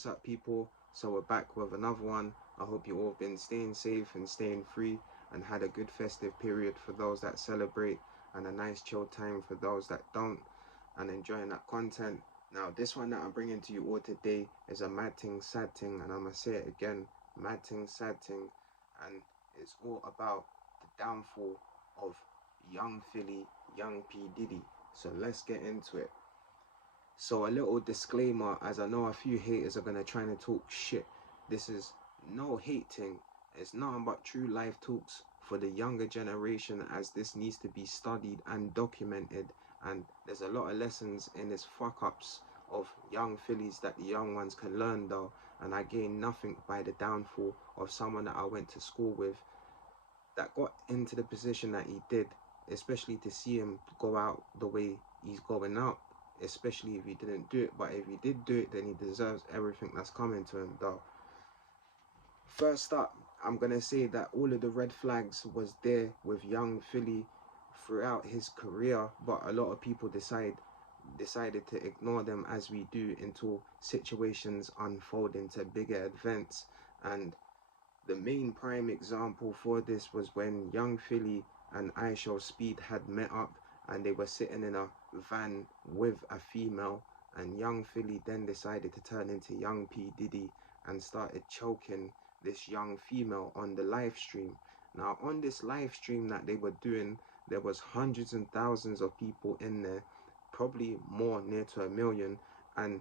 What's up, people? So we're back with another one. I hope you all been staying safe and staying free and had a good festive period for those that celebrate and a nice chill time for those that don't and enjoying that content. Now, this one that I'm bringing to you all today is a mad thing, sad thing, and I'm gonna say it again, mad thing, sad thing, and it's all about the downfall of Young Philly, Young P Diddy. So let's get into it. So a little disclaimer, as I know a few haters are gonna try and talk shit. This is no hating. It's nothing but true life talks for the younger generation, as this needs to be studied and documented. And there's a lot of lessons in this fuck ups of young Phillies that the young ones can learn though. And I gained nothing by the downfall of someone that I went to school with that got into the position that he did, especially to see him go out the way he's going out, especially if he didn't do it. But if he did do it, then he deserves everything that's coming to him, though. First up, I'm gonna say that all of the red flags was there with young Philly throughout his career, but a lot of people decided to ignore them, as we do, until situations unfold into bigger events. And the main prime example for this was when young Philly and Aisha Speed had met up and they were sitting in a van with a female, and young Philly then decided to turn into young P Diddy and started choking this young female on the live stream. Now on this live stream that they were doing, there was hundreds and thousands of people in there, probably more, near to a million. And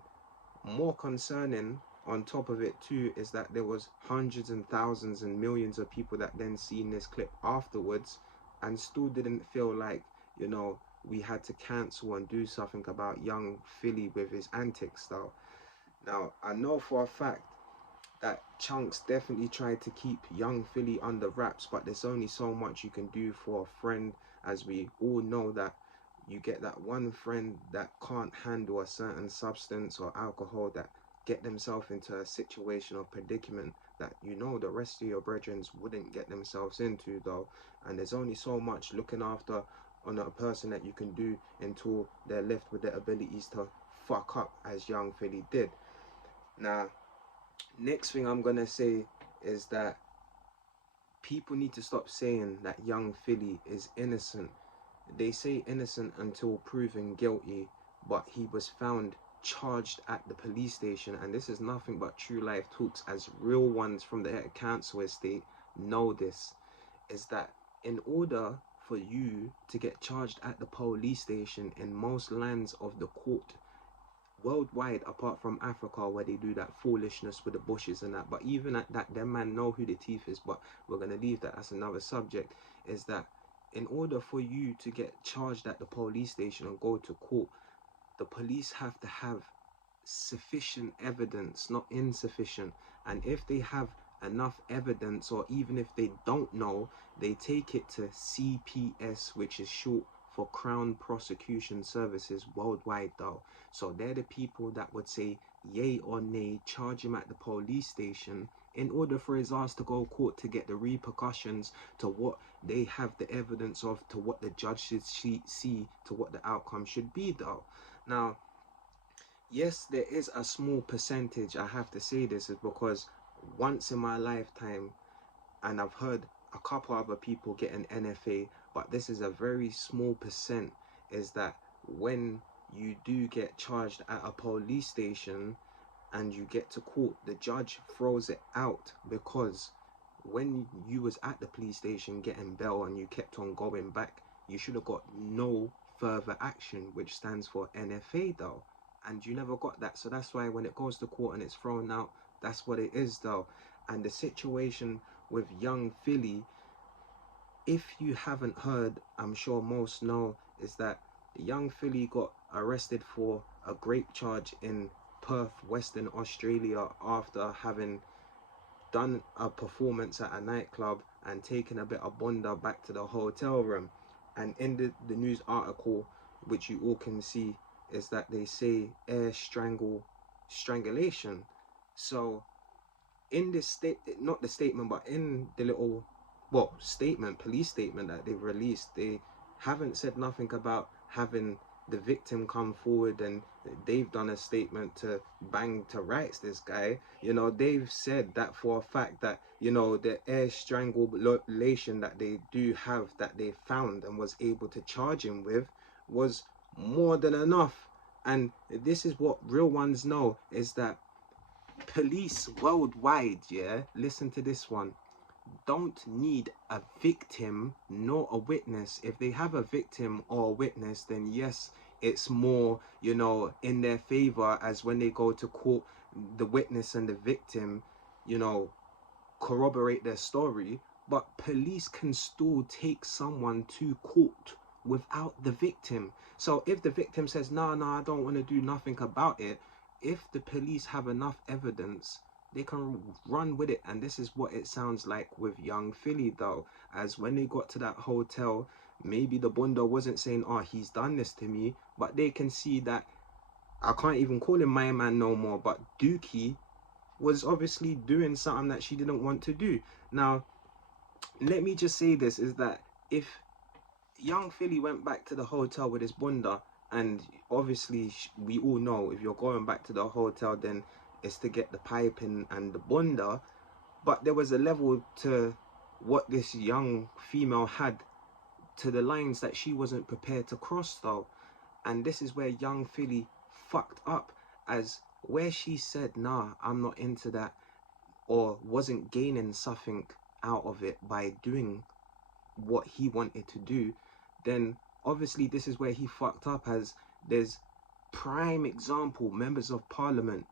more concerning on top of it too is that there was hundreds and thousands and millions of people that then seen this clip afterwards and still didn't feel like, we had to cancel and do something about young Philly with his antics though. Now I know for a fact that Chunks definitely tried to keep young Philly under wraps, but there's only so much you can do for a friend, as we all know that you get that one friend that can't handle a certain substance or alcohol, that get themselves into a situation or predicament that the rest of your brethren wouldn't get themselves into though. And there's only so much looking after on a person that you can do until they're left with the abilities to fuck up as young Philly did. Now, next thing I'm gonna say is that people need to stop saying that young Philly is innocent. They say innocent until proven guilty, but he was found charged at the police station, and this is nothing but true life talks, as real ones from the council estate know this, is that in order for you to get charged at the police station in most lands of the court worldwide, apart from Africa where they do that foolishness with the bushes and that, but even at that, them man know who the thief is, but we're gonna leave that as another subject, is that in order for you to get charged at the police station and go to court, the police have to have sufficient evidence, not insufficient. And if they have enough evidence, or even if they don't know, they take it to CPS, which is short for Crown Prosecution Services worldwide though. So they're the people that would say yay or nay, charge him at the police station, in order for his ass to go court to get the repercussions to what they have the evidence of, to what the judge should see, to what the outcome should be though. Now, yes, there is a small percentage, I have to say this, is because once in my lifetime, and I've heard a couple other people get an NFA, but this is a very small percent, is that when you do get charged at a police station and you get to court, the judge throws it out, because when you was at the police station getting bail and you kept on going back, you should have got no further action, which stands for NFA though, and you never got that. So that's why when it goes to court and it's thrown out, that's what it is though. And the situation with young Philly, if you haven't heard, I'm sure most know, is that young Philly got arrested for a grape charge in Perth, Western Australia, after having done a performance at a nightclub and taken a bit of bunda back to the hotel room. And in the news article, which you all can see, is that they say strangulation. So in this state, not the statement, but in the little, police statement that they've released, they haven't said nothing about having the victim come forward and they've done a statement to bang to rights this guy. You know, they've said that for a fact that, you know, the air strangulation that they do have, that they found and was able to charge him with, was more than enough. And this is what real ones know, is that police worldwide, yeah, listen to this one, don't need a victim nor a witness. If they have a victim or a witness, then yes, it's more, you know, in their favor, as when they go to court, the witness and the victim, you know, corroborate their story. But police can still take someone to court without the victim. So if the victim says, no, I don't want to do nothing about it, if the police have enough evidence, they can run with it. And this is what it sounds like with young Philly, though, as when they got to that hotel, maybe the bunda wasn't saying, oh, he's done this to me, but they can see that, I can't even call him my man no more, but Dookie was obviously doing something that she didn't want to do. Now, let me just say this, is that if young Philly went back to the hotel with his bunda, and obviously we all know if you're going back to the hotel, then it's to get the piping and the bunda, but there was a level to what this young female had, to the lines that she wasn't prepared to cross, though. And this is where young Philly fucked up, as where she said, nah, I'm not into that, or wasn't gaining something out of it by doing what he wanted to do, then obviously this is where he fucked up, as there's prime example members of parliament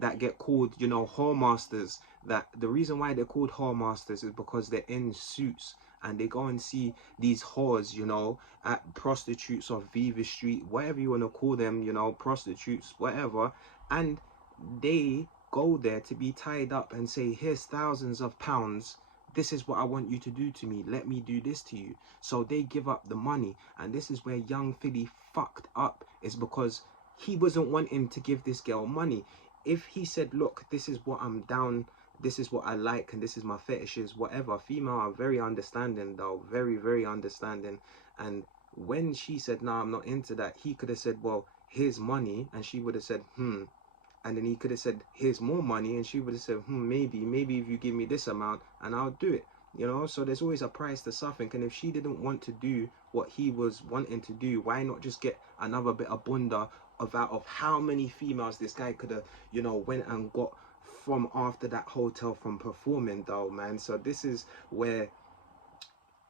that get called, you know, whoremasters, that the reason why they're called whoremasters is because they're in suits and they go and see these whores, you know, at prostitutes of Viva Street, whatever you want to call them, you know, prostitutes, whatever, and they go there to be tied up and say, here's thousands of pounds, this is what I want you to do to me, let me do this to you. So they give up the money. And this is where young Philly fucked up, is because he wasn't wanting to give this girl money. If he said, look, this is what I'm down, this is what I like, and this is my fetishes, whatever, female are very understanding, though, very, very understanding. And when she said, nah, I'm not into that, he could have said, well, here's money, and she would have said, and then he could have said, here's more money, and she would have said, maybe if you give me this amount, and I'll do it. You know, so there's always a price to something. And if she didn't want to do what he was wanting to do, why not just get another bit of bunda of how many females this guy could have, you know, went and got from after that hotel from performing, though, man. So this is where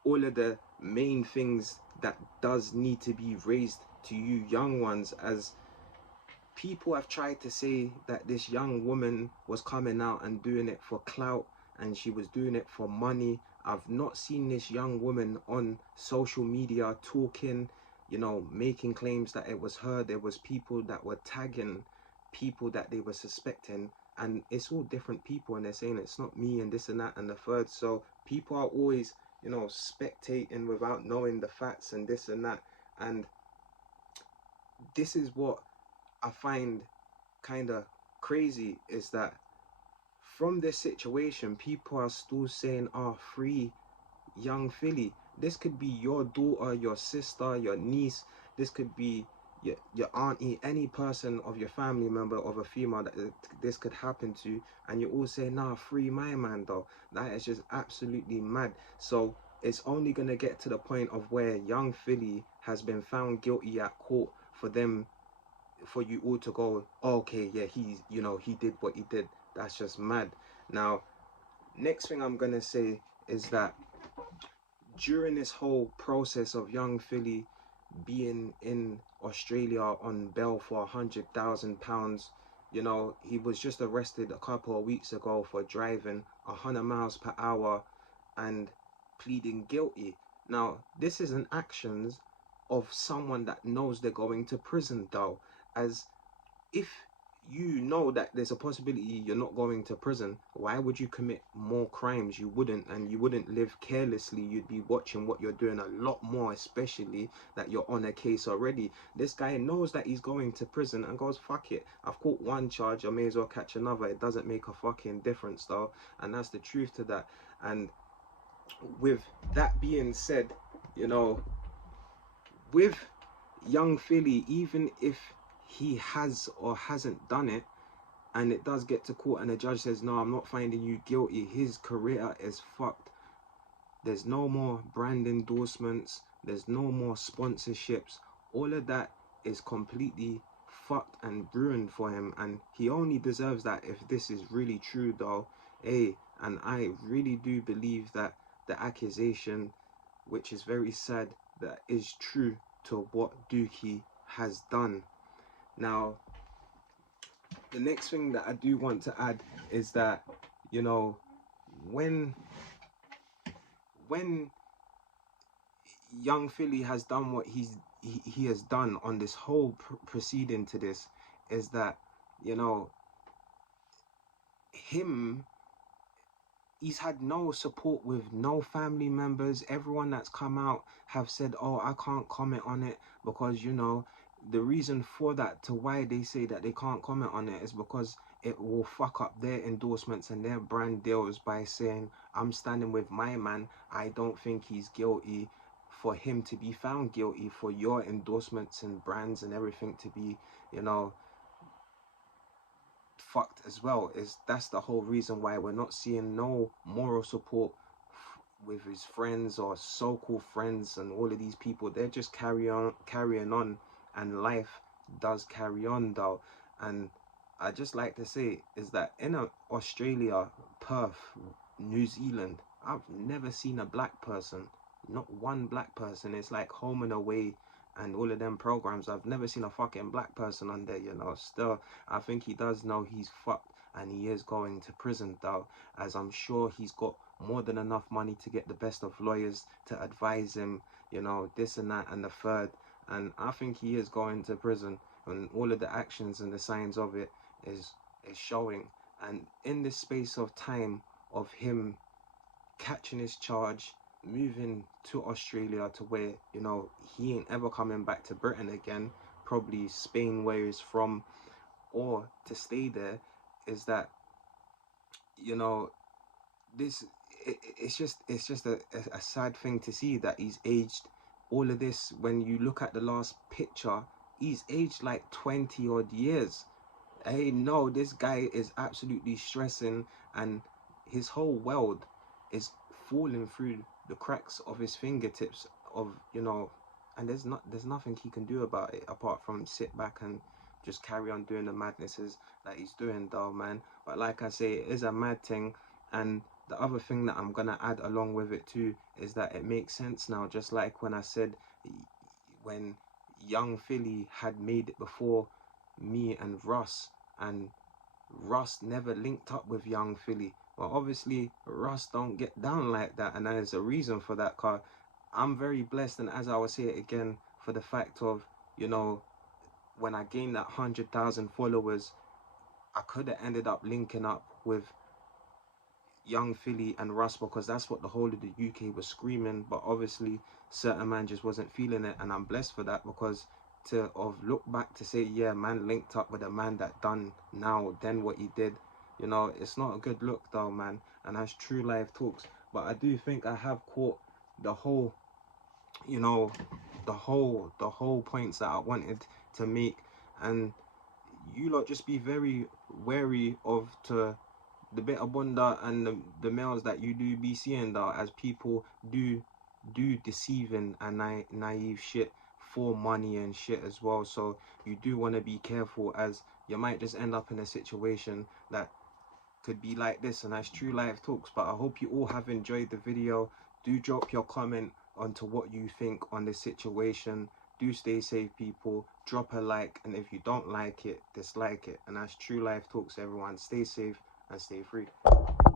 all of the main things that does need to be raised to you young ones, as people have tried to say that this young woman was coming out and doing it for clout, and she was doing it for money. I've not seen this young woman on social media talking, you know, making claims that it was her. There was people that were tagging people that they were suspecting, and it's all different people, and they're saying it's not me and this and that and the third. So people are always, you know, spectating without knowing the facts and this and that. And this is what I find kind of crazy, is that from this situation, people are still saying, oh, free young Philly. This could be your daughter, your sister, your niece. This could be your auntie, any person of your family member of a female that this could happen to. And you're all saying, nah, free my man, though. That is just absolutely mad. So it's only going to get to the point of where young Philly has been found guilty at court for you all to go, oh, okay, yeah, he's, you know, he did what he did. That's just mad. Now, next thing I'm gonna say is that during this whole process of young Philly being in Australia on bail for £100,000, you know, he was just arrested a couple of weeks ago for driving 100 miles per hour and pleading guilty. Now, this is an actions of someone that knows they're going to prison, though, as if you know that there's a possibility you're not going to prison, why would you commit more crimes? You wouldn't, and you wouldn't live carelessly. You'd be watching what you're doing a lot more, especially that you're on a case already. This guy knows that he's going to prison and goes, fuck it, I've caught one charge, I may as well catch another. It doesn't make a fucking difference, though, and that's the truth to that. And with that being said, you know, with Young Philly, even if he has or hasn't done it, and it does get to court and the judge says, no, I'm not finding you guilty, his career is fucked. There's no more brand endorsements, there's no more sponsorships. All of that is completely fucked and ruined for him, and he only deserves that if this is really true though. And I really do believe that the accusation, which is very sad, that is true to what Dookie has done. Now, the next thing that I do want to add is that, you know, when Young Philly has done what he has done on this whole proceeding to this, is that, you know, he's had no support with no family members. Everyone that's come out have said, oh, I can't comment on it because, you know, the reason for that, to why they say that they can't comment on it, is because it will fuck up their endorsements and their brand deals by saying, I'm standing with my man, I don't think he's guilty. For him to be found guilty, for your endorsements and brands and everything to be, you know, fucked as well. That's the whole reason why we're not seeing no moral support with his friends or so-called friends and all of these people. They're just carrying on, and life does carry on though. And I just like to say is that in Australia, Perth, New Zealand, I've never seen a black person, not one black person. It's like Home and Away and all of them programs. I've never seen a fucking black person on there, you know. Still, I think he does know he's fucked, and he is going to prison though, as I'm sure he's got more than enough money to get the best of lawyers to advise him, you know, this and that and the third. And I think he is going to prison, and all of the actions and the signs of it is showing. And in this space of time of him catching his charge, moving to Australia, to where, you know, he ain't ever coming back to Britain again, probably Spain where he's from, or to stay there, is that, you know, this it's just a sad thing to see that he's aged all of this. When you look at the last picture, he's aged like 20 odd years. Hey, no, this guy is absolutely stressing, and his whole world is falling through the cracks of his fingertips, of, you know, and there's nothing he can do about it apart from sit back and just carry on doing the madnesses that he's doing though, man. But like I say, it is a mad thing. And the other thing that I'm gonna add along with it too is that it makes sense now, just like when I said, when Young Philly had made it before me and Russ, and Russ never linked up with Young Philly. Well, obviously Russ don't get down like that, and there's a reason for that, car. I'm very blessed, and as I will say it again, for the fact of, you know, when I gained that 100,000 followers, I could have ended up linking up with Young Philly and Russ, because that's what the whole of the UK was screaming. But obviously certain man just wasn't feeling it, and I'm blessed for that, because to have looked back to say, yeah, man linked up with a man that done now then what he did, you know, it's not a good look though, man. And that's True Life Talks. But I do think I have caught the whole, you know, the whole points that I wanted to make. And you lot just be very wary of to the bit of bunda and the males that you do be seeing though, as people do deceiving and naive shit for money and shit as well. So you do want to be careful, as you might just end up in a situation that could be like this. And that's True Life Talks. But I hope you all have enjoyed the video. Do drop your comment onto what you think on this situation. Do stay safe, people. Drop a like, and if you don't like it, dislike it. And that's True Life Talks, everyone. Stay safe and stay free.